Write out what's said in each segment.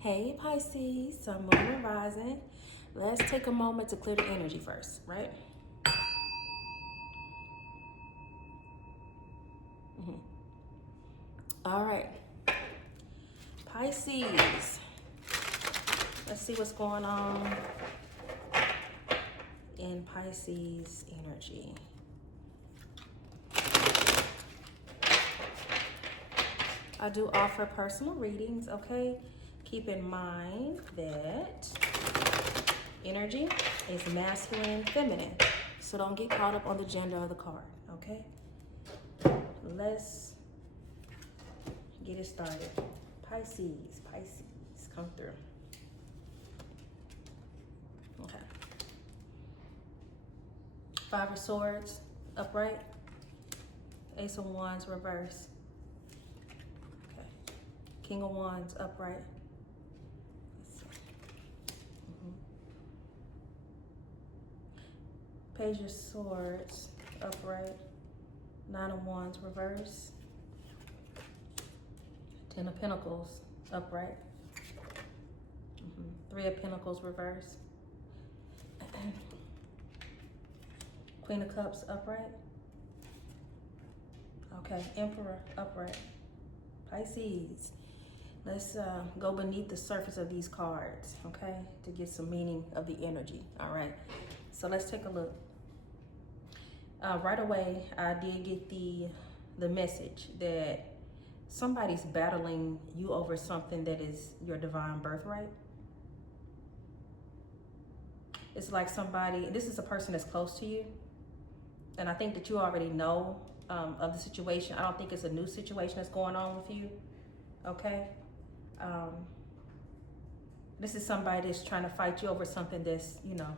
Hey Pisces, Sun, Moon, and Rising. Let's take a moment to clear the energy first, right? All right. Pisces. Let's see what's going on in Pisces energy. I do offer personal readings, okay? Keep in mind that energy is masculine, feminine. So don't get caught up on the gender of the card, okay? Let's get it started. Pisces, come through. Okay. Five of Swords, upright. Ace of Wands, reverse. Okay. King of Wands, upright. Page of Swords, upright. Nine of Wands, reverse. Ten of Pentacles, upright. Three of Pentacles, reverse. Queen of Cups, upright. Okay, Emperor, upright. Pisces. Let's go beneath the surface of these cards, okay, to get some meaning of the energy. All right, so let's take a look. Right away, I did get the message that somebody's battling you over something that is your divine birthright. It's like somebody, this is a person that's close to you, and I think that you already know of the situation. I don't think it's a new situation that's going on with you, okay? This is somebody that's trying to fight you over something that's, you know,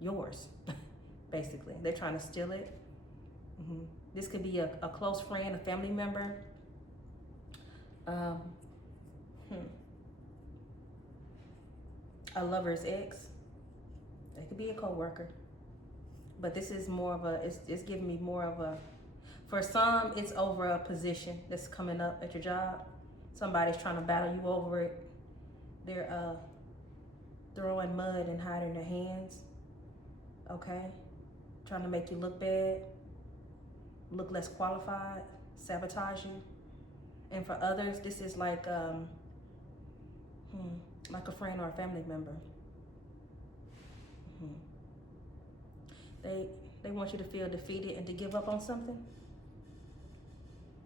yours, basically. They're trying to steal it. This could be a close friend, a family member. A lover's ex. It could be a co-worker. But this is more of a, it's giving me more of a, for some, it's over a position that's coming up at your job. Somebody's trying to battle you over it. They're throwing mud and hiding their hands. Okay? Trying to make you look bad, look less qualified, sabotage you. And for others, this is like a friend or a family member. They want you to feel defeated and to give up on something.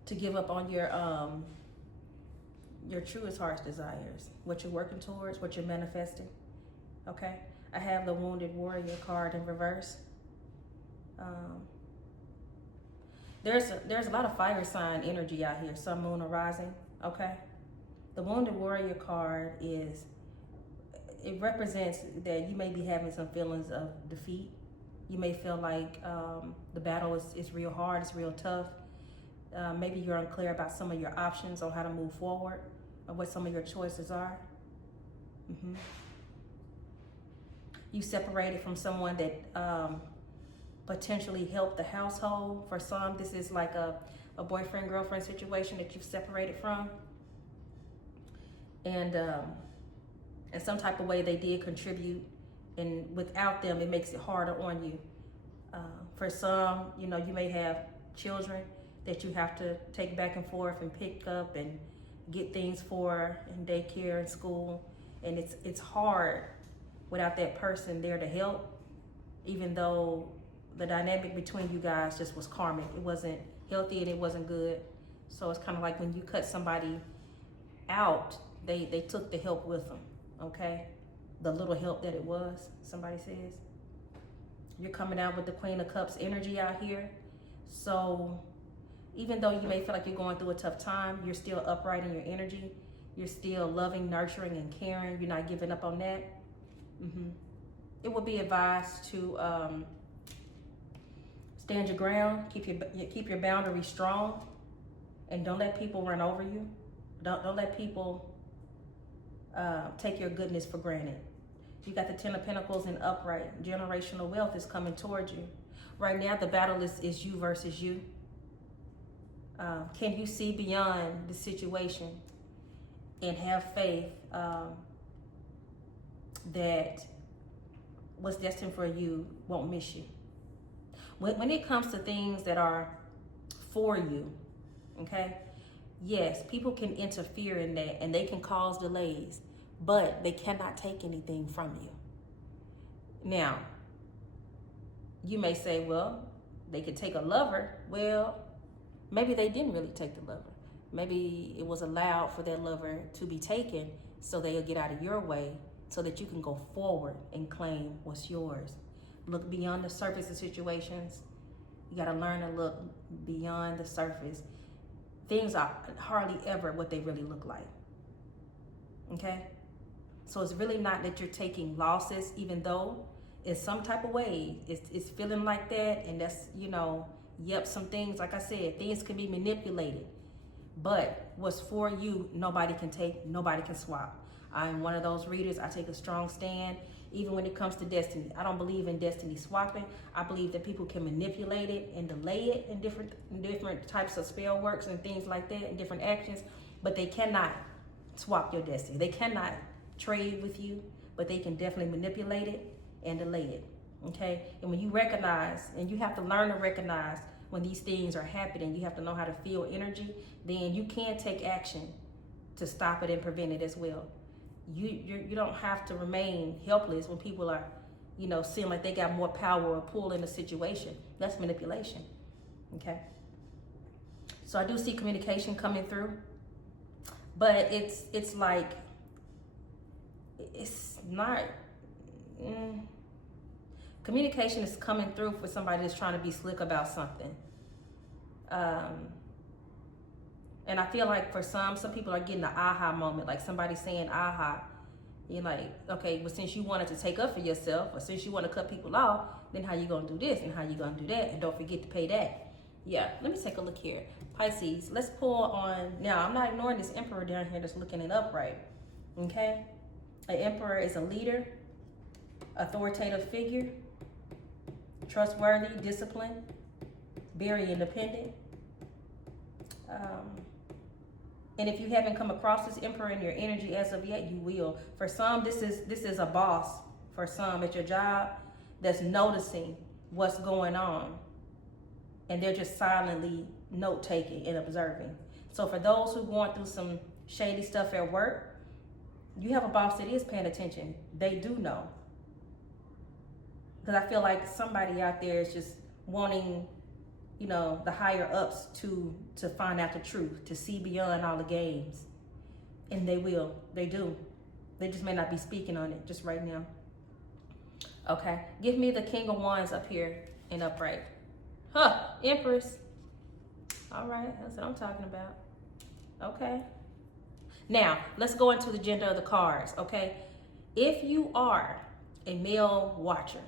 To give up on your truest heart's desires, what you're working towards, what you're manifesting. Okay? I have the Wounded Warrior card in reverse. There's a lot of fire sign energy out here, Sun, Moon, or Rising, okay? The Wounded Warrior card it represents that you may be having some feelings of defeat. You may feel like the battle is real hard, it's real tough. Maybe you're unclear about some of your options on how to move forward, or what some of your choices are. You separated from someone that potentially helped the household. For some, this is like a boyfriend, girlfriend situation that you've separated from. And in some type of way they did contribute, and without them, it makes it harder on you. For some, you know, you may have children that you have to take back and forth and pick up and get things for in daycare and school. And it's hard without that person there to help, even though the dynamic between you guys just was karmic. It wasn't healthy and it wasn't good. So it's kind of like when you cut somebody out, they took the help with them, okay? The little help that it was, somebody says. You're coming out with the Queen of Cups energy out here. So even though you may feel like you're going through a tough time, you're still upright in your energy. You're still loving, nurturing, and caring. You're not giving up on that. It would be advised to stand your ground, keep your boundaries strong, and don't let people run over you. Don't let people take your goodness for granted. You got the Ten of Pentacles in upright. Generational wealth is coming towards you. Right now, the battle is you versus you. Can you see beyond the situation and have faith that what's destined for you won't miss you. When it comes to things that are for you, okay, yes, people can interfere in that and they can cause delays, but they cannot take anything from you. Now, you may say, well, they could take a lover. Well, maybe they didn't really take the lover. Maybe it was allowed for that lover to be taken so they'll get out of your way so that you can go forward and claim what's yours. Look beyond the surface of situations. You got to learn to look beyond the surface. Things are hardly ever what they really look like. Okay? So it's really not that you're taking losses, even though in some type of way it's feeling like that. And that's, yep, some things, like I said, things can be manipulated. But what's for you, nobody can take, nobody can swap. I'm one of those readers. I take a strong stand, even when it comes to destiny. I don't believe in destiny swapping. I believe that people can manipulate it and delay it in different types of spell works and things like that, and different actions, but they cannot swap your destiny. They cannot trade with you, but they can definitely manipulate it and delay it, okay? And when you recognize, and you have to learn to recognize when these things are happening, you have to know how to feel energy, then you can take action to stop it and prevent it as well. You don't have to remain helpless when people are, seeing like they got more power or pull in a situation. That's manipulation, okay? So I do see communication coming through, but it's like, it's not, communication is coming through for somebody that's trying to be slick about something. And I feel like for some people are getting an aha moment, like somebody saying aha. You're like, okay, but since you wanted to take up for yourself, or since you want to cut people off, then how you gonna do this and how you gonna do that, and don't forget to pay that. Yeah, let me take a look here. Pisces, let's pull on, now I'm not ignoring this Emperor down here that's looking it up right, okay? An Emperor is a leader, authoritative figure, trustworthy, disciplined, very independent. And if you haven't come across this Emperor in your energy as of yet, you will. For some, this is a boss. For some at your job that's noticing what's going on, and they're just silently note taking and observing. So for those who are going through some shady stuff at work, you have a boss that is paying attention. They do know. Because I feel like somebody out there is just wanting, the higher ups to find out the truth, to see beyond all the games. And they will. They do. They just may not be speaking on it just right now. Okay. Give me the King of Wands up here and upright. Empress. All right. That's what I'm talking about. Okay. Now, let's go into the gender of the cards, okay? If you are a male watcher,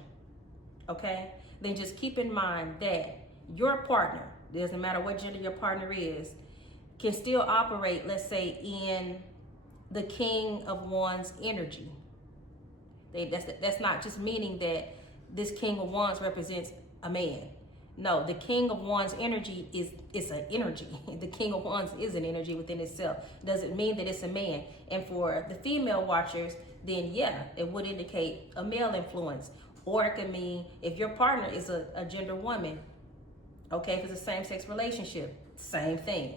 okay, then just keep in mind that your partner, doesn't matter what gender your partner is, can still operate, let's say, in the King of Wands energy. That's not just meaning that this King of Wands represents a man. No, the King of Wands energy is an energy. The King of Wands is an energy within itself. Doesn't mean that it's a man. And for the female watchers, then yeah, it would indicate a male influence. Or it could mean if your partner is a gender woman, okay, if it's a same-sex relationship, same thing.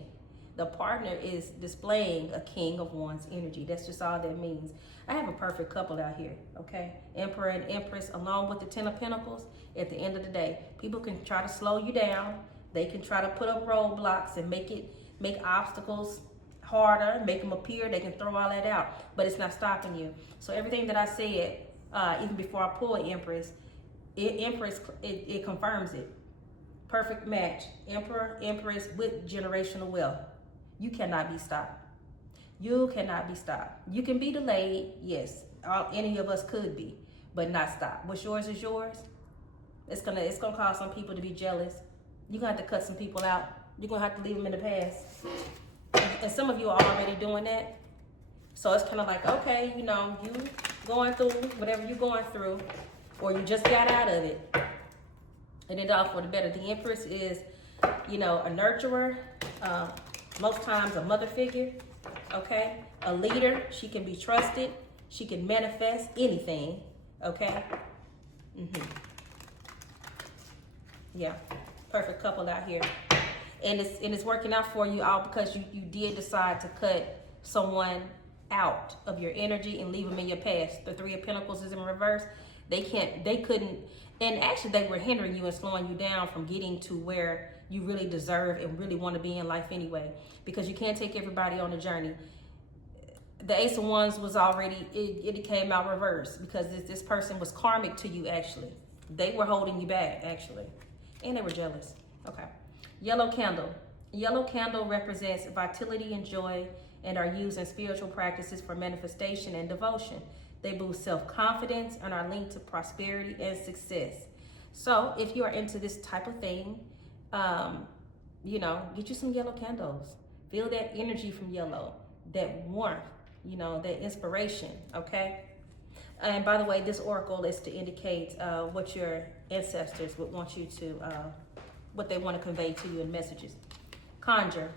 The partner is displaying a King of Wands energy. That's just all that means. I have a perfect couple out here, okay? Emperor and Empress, along with the Ten of Pentacles. At the end of the day, people can try to slow you down. They can try to put up roadblocks and make obstacles harder, make them appear. They can throw all that out, but it's not stopping you. So everything that I said, even before I pull Empress, it confirms it. Perfect match. Emperor, Empress with generational wealth. You cannot be stopped. You cannot be stopped. You can be delayed, yes. Any of us could be, but not stopped. What's yours is yours. It's gonna cause some people to be jealous. You're gonna have to cut some people out. You're gonna have to leave them in the past. And some of you are already doing that. So it's kind of like, okay, you going through whatever you're going through, or you just got out of it. And it's all for the better. The Empress is, a nurturer, most times a mother figure, okay? A leader, she can be trusted. She can manifest anything, okay? Yeah, perfect couple out here. And it's working out for you all because you did decide to cut someone out of your energy and leave them in your past. The Three of Pentacles is in reverse. They couldn't, and actually they were hindering you and slowing you down from getting to where you really deserve and really want to be in life anyway, because you can't take everybody on the journey. The Ace of Wands was already, it came out reverse because this person was karmic to you actually. They were holding you back actually, and they were jealous. Okay. Yellow candle. Yellow candle represents vitality and joy and are used in spiritual practices for manifestation and devotion. They boost self-confidence and are linked to prosperity and success. So if you are into this type of thing, you know, get you some yellow candles. Feel that energy from yellow, that warmth, you know, that inspiration, okay? And by the way, this oracle is to indicate what your ancestors would want you to, what they want to convey to you in messages. Conjure.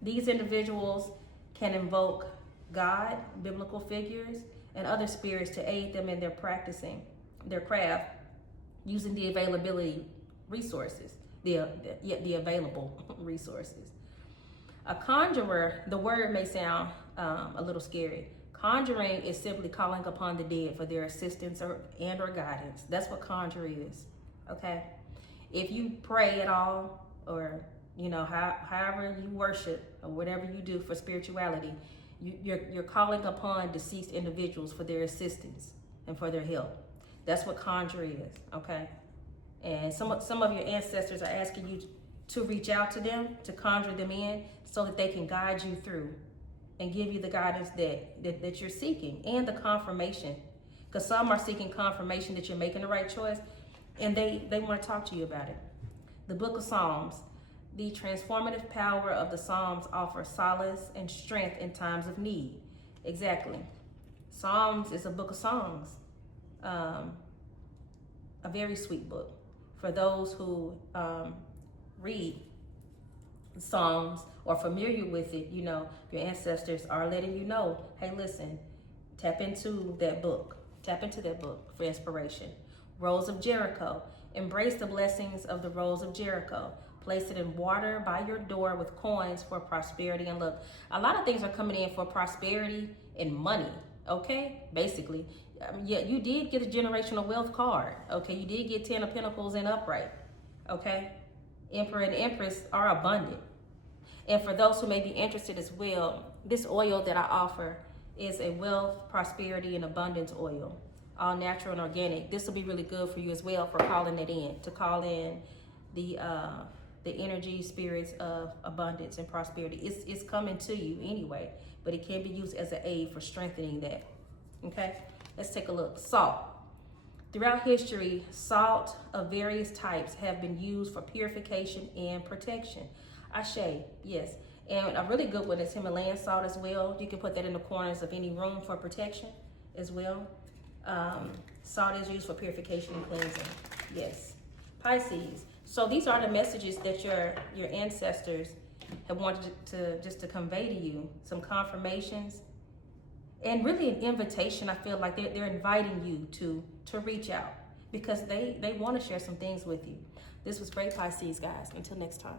These individuals can invoke God, biblical figures, and other spirits to aid them in their practicing their craft using the availability resources, the available resources. A conjurer, the word may sound a little scary. Conjuring is simply calling upon the dead for their assistance or guidance. That's what conjure is, okay? If you pray at all, or you know, however you worship or whatever you do for spirituality, you're calling upon deceased individuals for their assistance and for their help. That's what conjure is, okay? And some of your ancestors are asking you to reach out to them, to conjure them in so that they can guide you through and give you the guidance that you're seeking and the confirmation. Because some are seeking confirmation that you're making the right choice, and they want to talk to you about it. The Book of Psalms. The transformative power of the Psalms offers solace and strength in times of need. Exactly. Psalms is a book of songs. A very sweet book. For those who read the Psalms or familiar with it, you know, your ancestors are letting you know, hey, listen, tap into that book. Tap into that book for inspiration. Rose of Jericho. Embrace the blessings of the Rose of Jericho. Place it in water by your door with coins for prosperity and luck. A lot of things are coming in for prosperity and money, okay? Basically. Yeah, you did get a generational wealth card, okay? You did get 10 of Pentacles and upright, okay? Emperor and Empress are abundant. And for those who may be interested as well, this oil that I offer is a wealth, prosperity, and abundance oil. All natural and organic. This will be really good for you as well for calling it in, to call in the energy, spirits of abundance and prosperity. It's coming to you anyway, but it can be used as an aid for strengthening that. Okay, let's take a look. Salt. Throughout history, salt of various types have been used for purification and protection. Ashe, yes. And a really good one is Himalayan salt as well. You can put that in the corners of any room for protection as well. Salt is used for purification and cleansing. Yes. Pisces. So these are the messages that your ancestors have wanted to convey to you. Some confirmations and really an invitation. I feel like they're inviting you to reach out because they want to share some things with you. This was great, Pisces, guys. Until next time.